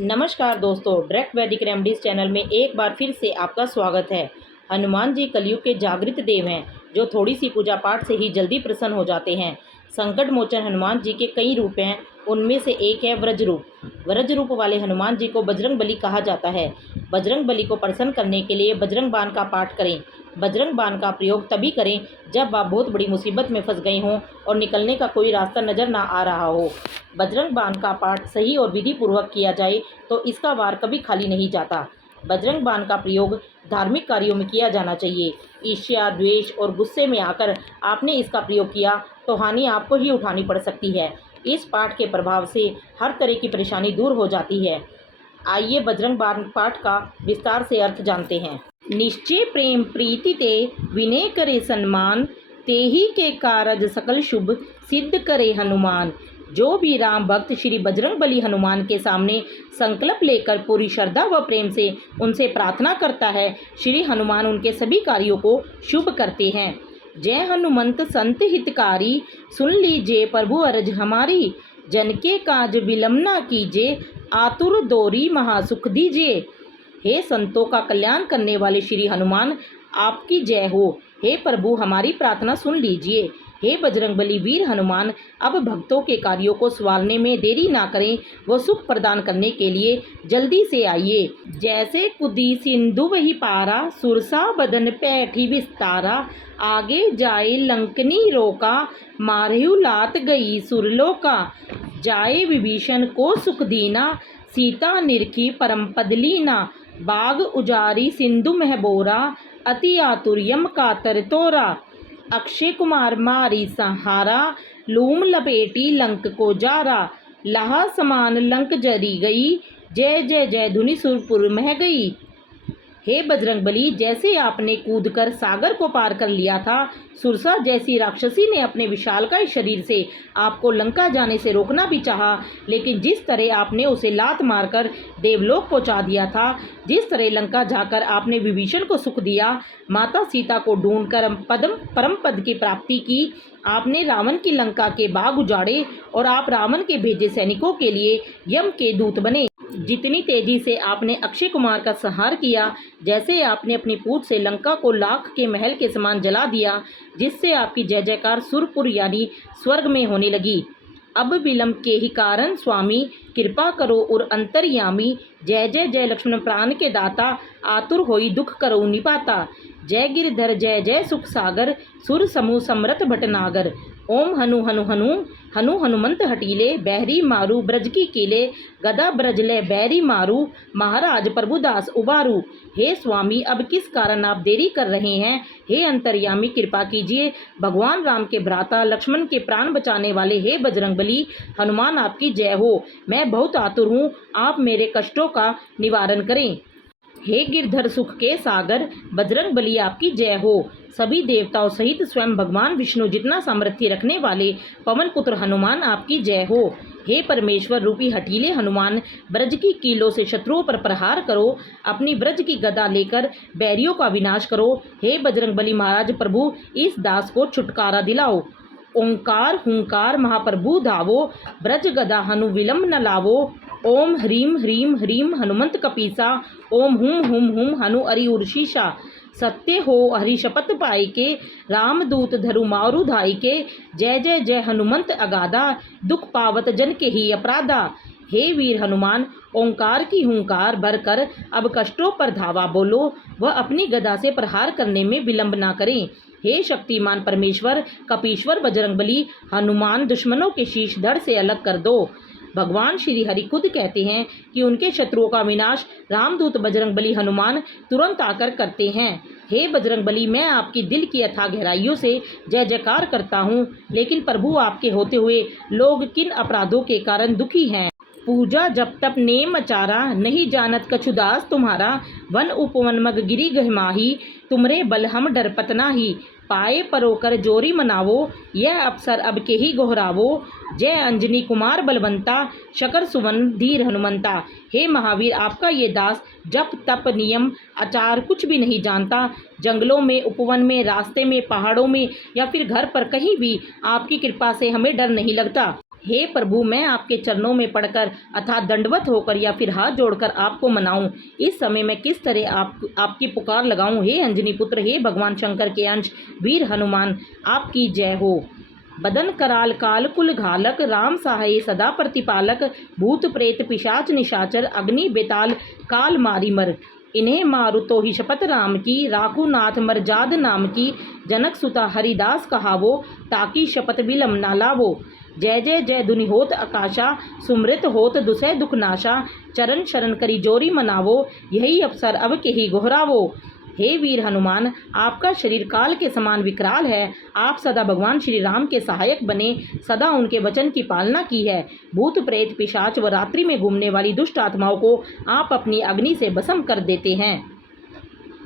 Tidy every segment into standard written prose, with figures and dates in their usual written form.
नमस्कार दोस्तों, डायरेक्ट वैदिक रेमेडीज चैनल में एक बार फिर से आपका स्वागत है। हनुमान जी कलयुग के जागृत देव हैं, जो थोड़ी सी पूजा पाठ से ही जल्दी प्रसन्न हो जाते हैं। संकट मोचन हनुमान जी के कई रूप हैं, उनमें से एक है व्रज रूप। व्रज रूप वाले हनुमान जी को बजरंग बली कहा जाता है। बजरंग बली को प्रसन्न करने के लिए बजरंग बाण का पाठ करें। बजरंग बाण का प्रयोग तभी करें जब आप बहुत बड़ी मुसीबत में फंस गए हों और निकलने का कोई रास्ता नज़र ना आ रहा हो। बजरंग बाण का पाठ सही और विधि पूर्वक किया जाए तो इसका वार कभी खाली नहीं जाता। बजरंग बाण का प्रयोग धार्मिक कार्यों में किया जाना चाहिए। ईर्ष्या, द्वेष और गुस्से में आकर आपने इसका प्रयोग किया तो हानि आपको ही उठानी पड़ सकती है। इस पाठ के प्रभाव से हर तरह की परेशानी दूर हो जाती है। आइए बजरंग बाण पाठ का विस्तार से अर्थ जानते हैं। निश्चय प्रेम प्रीति ते विनय करे सम्मान, तेहि के कारज सकल शुभ सिद्ध करे हनुमान। जो भी राम भक्त श्री बजरंग बली हनुमान के सामने संकल्प लेकर पूरी श्रद्धा व प्रेम से उनसे प्रार्थना करता है, श्री हनुमान उनके सभी कार्यों को शुभ करते हैं। जय हनुमंत संत हितकारी, सुन लीजिए प्रभु अरज हमारी। जन के काज विलंब ना कीजिए, आतुर दोरी महासुख दीजिए। हे संतों का कल्याण करने वाले श्री हनुमान, आपकी जय हो। हे प्रभु, हमारी प्रार्थना सुन लीजिए। हे बजरंगबली वीर हनुमान, अब भक्तों के कार्यों को संवारने में देरी ना करें, वो सुख प्रदान करने के लिए जल्दी से आइए। जैसे कुदी सिंधु वही पारा, सुरसा बदन पैठी विस्तारा। आगे जाए लंकनी रोका, मारहु लात गई सुरलोका। जाए विभीषण को सुख दीना, सीता निरखी परम पद लीना। बाग उजारी सिंधु महबोरा, अति आतुर्यम कातर तोरा। अक्षय कुमार मारी संहारा, लूम लपेटी लंक को जारा। लहा समान लंक जरी गई, जय जय जय धुनि सुरपुर मह गई। हे बजरंगबली, जैसे आपने कूदकर सागर को पार कर लिया था, सुरसा जैसी राक्षसी ने अपने विशालकाय शरीर से आपको लंका जाने से रोकना भी चाहा, लेकिन जिस तरह आपने उसे लात मारकर देवलोक पहुंचा दिया था, जिस तरह लंका जाकर आपने विभीषण को सुख दिया, माता सीता को ढूंढकर परम पद की प्राप्ति की, आपने रावण की लंका के बाग उजाड़े और आप रावण के भेजे सैनिकों के लिए यम के दूत बने। जितनी तेजी से आपने अक्षय कुमार का संहार किया, जैसे आपने अपनी पूछ से लंका को लाख के महल के समान जला दिया, जिससे आपकी जय जयकार सुरपुर यानी स्वर्ग में होने लगी। अब विलंब के ही कारण स्वामी, कृपा करो और अंतर्यामी। जय जय जय लक्ष्मण प्राण के दाता, आतुर होई दुख करो निपाता। जय गिरधर जय जय सुख सागर, सुर समूह समरथ भटनागर। ओम हनु हनु हनु हनु हनुमंत हटीले, बहरी मारू ब्रज की कीले। गदा ब्रज ले बैरी मारू, महाराज प्रभुदास उबारू। हे स्वामी, अब किस कारण आप देरी कर रहे हैं? हे अंतर्यामी, कृपा कीजिए। भगवान राम के भ्राता, लक्ष्मण के प्राण बचाने वाले हे बजरंगबली हनुमान, आपकी जय हो। मैं बहुत आतुर हूँ, आप मेरे कष्टों का निवारण करें। हे गिरधर सुख के सागर, बजरंग बली आपकी जय हो। सभी देवताओं सहित स्वयं भगवान विष्णु जितना सामर्थ्य रखने वाले पवन पुत्र हनुमान, आपकी जय हो। हे परमेश्वर रूपी हठीले हनुमान, ब्रज की कीलों से शत्रुओं पर प्रहार करो। अपनी ब्रज की गदा लेकर बैरियों का विनाश करो। हे बजरंग बली महाराज प्रभु, इस दास को छुटकारा दिलाओ। ओंकार हुंकार महाप्रभु धावो, ब्रज गदा हनु विलंब न लावो। ओम ह्रीम ह्रीम ह्रीम हनुमंत कपीसा, ओम हुम हुम हुम हनु अरि उर्शीषा। सत्य हो हरि शपथ पाई के, रामदूत धरु मारु धाई के। जय जय जय हनुमंत अगाधा, दुख पावत जन के ही अपराधा। हे वीर हनुमान, ओंकार की हुंकार भरकर अब कष्टों पर धावा बोलो, वह अपनी गदा से प्रहार करने में विलंब ना करें। हे शक्तिमान परमेश्वर कपीश्वर बजरंगबली हनुमान, दुश्मनों के शीश धड़ से अलग कर दो। भगवान श्री हरि खुद कहते हैं कि उनके शत्रुओं का विनाश रामदूत बजरंगबली हनुमान तुरंत आकर करते हैं। हे बजरंगबली, मैं आपकी दिल की अथाह गहराइयों से जय जयकार करता हूँ, लेकिन प्रभु आपके होते हुए लोग किन अपराधों के कारण दुखी हैं? पूजा जप तप नेम आचारा, नहीं जानत कछुदास तुम्हारा। वन उपवन मग गिरी गहमाही, तुमरे बल हम डरपत नाही। पाए परोकर जोरी मनावो, यह अवसर अब के ही गोहरावो। जय अंजनी कुमार बलवंता, शकर सुवन धीर हनुमंता। हे महावीर, आपका ये दास जप तप नियम आचार कुछ भी नहीं जानता। जंगलों में, उपवन में, रास्ते में, पहाड़ों में या फिर घर पर कहीं भी आपकी कृपा से हमें डर नहीं लगता। हे प्रभु, मैं आपके चरणों में पड़कर अथवा दंडवत होकर या फिर हाथ जोड़कर आपको मनाऊं। इस समय मैं किस तरह आपकी पुकार लगाऊं। हे अंजनी पुत्र, हे भगवान शंकर के अंश वीर हनुमान, आपकी जय हो। बदन कराल काल कुल घालक, राम सहाय सदा प्रतिपालक, भूत प्रेत पिशाच निशाचर, अग्नि बेताल काल मारी मर। इन्हें मारु तो ही शपथ राम की, राखू नाथ मरजाद नाम की, जनक सुता हरिदास कहावो, ताकि शपथ बिलम ना लावो। जय जय जय धुनि होत आकाशा, सुमृत होत दुसह दुख नाशा, चरण शरण करी जोरी मनावो, यही अवसर अब के ही गोहरावो। हे वीर हनुमान, आपका शरीर काल के समान विकराल है। आप सदा भगवान श्री राम के सहायक बने, सदा उनके वचन की पालना की है। भूत प्रेत पिशाच व रात्रि में घूमने वाली दुष्ट आत्माओं को आप अपनी अग्नि से भस्म कर देते हैं।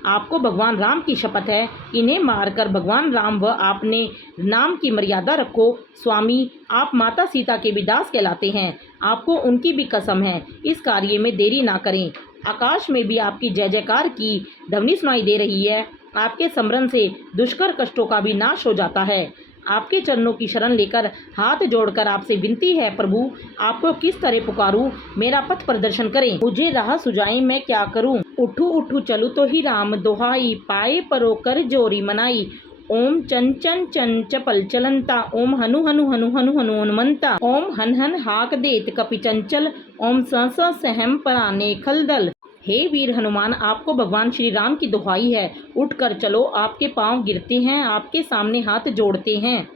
आपको भगवान राम की शपथ है, इन्हें मारकर भगवान राम व आपने नाम की मर्यादा रखो। स्वामी, आप माता सीता के भी दास कहलाते हैं, आपको उनकी भी कसम है। इस कार्य में देरी ना करें। आकाश में भी आपकी जय जयकार की ध्वनि सुनाई दे रही है। आपके स्मरण से दुष्कर कष्टों का भी नाश हो जाता है। आपके चरणों की शरण लेकर हाथ जोड़कर आपसे विनती है प्रभु, आपको किस तरह पुकारूं, मेरा पथ प्रदर्शन करें, मुझे राह सुझाएं, मैं क्या करूं। उठू उठू चलू तो ही राम दोहाई, पाए परो कर जोरी मनाई। ओम चन चन चन चपल चलंता, ओम हनु हनु हनु हनु हनु हनुमंता, ओम हन हन हाक देत कपि चंचल, ओम स स सहम पराने खलदल। हे वीर हनुमान, आपको भगवान श्री राम की दुहाई है, उठकर चलो। आपके पांव गिरते हैं, आपके सामने हाथ जोड़ते हैं।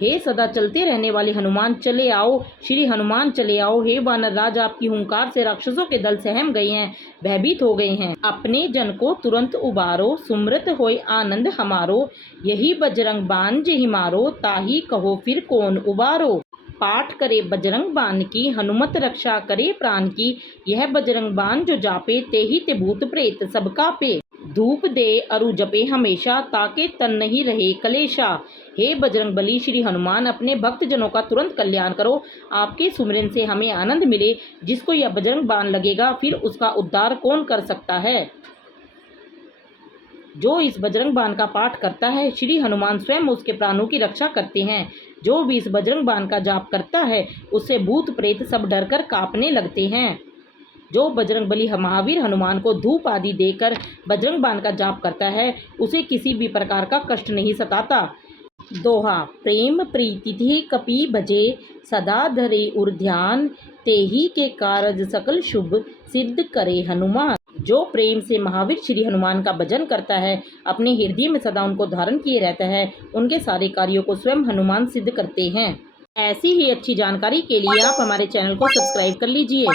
हे सदा चलते रहने वाले हनुमान, चले आओ। श्री हनुमान चले आओ। हे वानर राज, आपकी हुंकार से राक्षसों के दल सहम गए हैं, भयभीत हो गए हैं। अपने जन को तुरंत उबारो, सुमृत होय आनंद हमारो, यही बजरंग बान जेहि मारो, ताही कहो फिर कौन उबारो। पाठ करे बजरंग बान की, हनुमत रक्षा करे प्राण की, यह बजरंग बान जो जापे, ते ही ते भूत प्रेत सब कापे। धूप दे अरु जपे हमेशा, ताके तन नहीं रहे कलेशा। हे बजरंग बली श्री हनुमान, अपने भक्त जनों का तुरंत कल्याण करो। आपके सुमिरन से हमें आनंद मिले। जिसको यह बजरंग बाण लगेगा, फिर उसका उद्धार कौन कर सकता है। जो इस बजरंग बाण का पाठ करता है, श्री हनुमान स्वयं उसके प्राणों की रक्षा करते हैं। जो भी इस बजरंग बाण का जाप करता है, उससे भूत प्रेत सब डरकर कांपने लगते हैं। जो बजरंग बली महावीर हनुमान को धूप आदि देकर बजरंग बाण का जाप करता है, उसे किसी भी प्रकार का कष्ट नहीं सताता। दोहा। प्रेम प्रीति थी कपि भजे, सदा धरे उर ध्यान, तेहि के कारज सकल शुभ, सिद्ध करे हनुमान। जो प्रेम से महावीर श्री हनुमान का भजन करता है, अपने हृदय में सदा उनको धारण किए रहता है, उनके सारे कार्यों को स्वयं हनुमान सिद्ध करते हैं। ऐसी ही अच्छी जानकारी के लिए आप हमारे चैनल को सब्सक्राइब कर लीजिए।